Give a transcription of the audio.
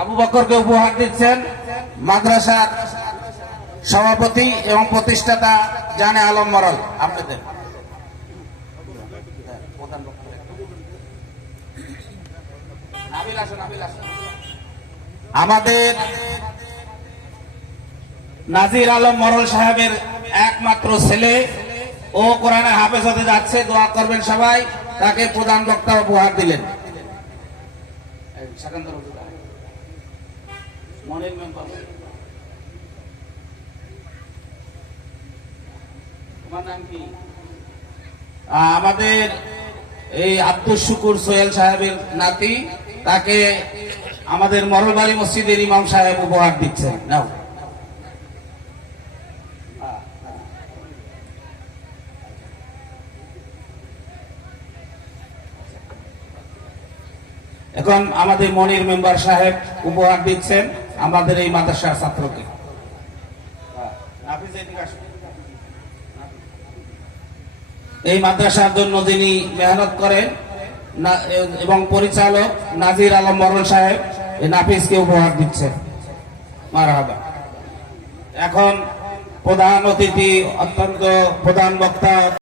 আবু বকরকে উপহার দিচ্ছেন মাদ্রাসার সভাপতি এবং প্রতিষ্ঠাতা জানে আলম মরল। আপনাদের। আমাদের নাজির আলম মরল সাহেবের একমাত্র ছেলে ও কোরআনে হাফেজ হতে যাচ্ছে, দোয়া করবেন সবাই, তাকে প্রধান বক্তা উপহার দিলেন। তোমার নাম কি? আমাদের এই আব্দুল শুকুর সোহেল সাহেবের নাতি তাকে আমাদের মরলবাড়ি মসজিদের ইমাম সাহেব উপহার দিচ্ছেন। নাও। এখন আমাদের মনির মেম্বার সাহেব উপহার দিচ্ছেন, আমাদের এই মাদ্রাসার ছাত্রকে। এই মাদ্রাসার জন্য যিনি মেহনত করেন এবং পরিচালক নাজির আলম মরল সাহেব, এই নাফিজকে উপহার দিচ্ছেন। এখন প্রধান অতিথি, অত্যন্ত প্রধান বক্তা